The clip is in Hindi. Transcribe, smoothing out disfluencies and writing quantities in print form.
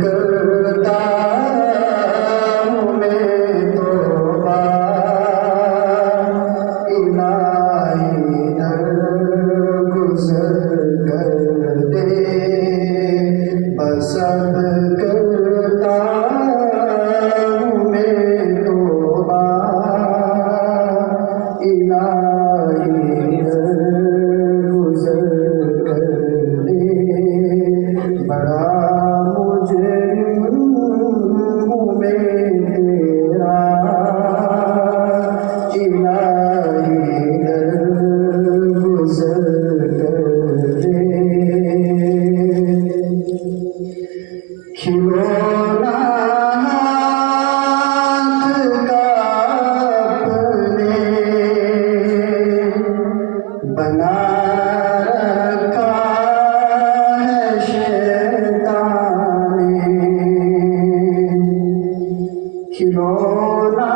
करता हूँ मैं तौबा, इलाही दरगुज़र कर दे। बस अब करता हूँ मैं तौबा, इलाही दरगुज़र कर दे। बड़ा मुजरिम हूँ मैं तेरा, इलाही दरगुज़र कर दे। खिलौना हाथ का अपने बना रखा है शैतान ने। खिलौना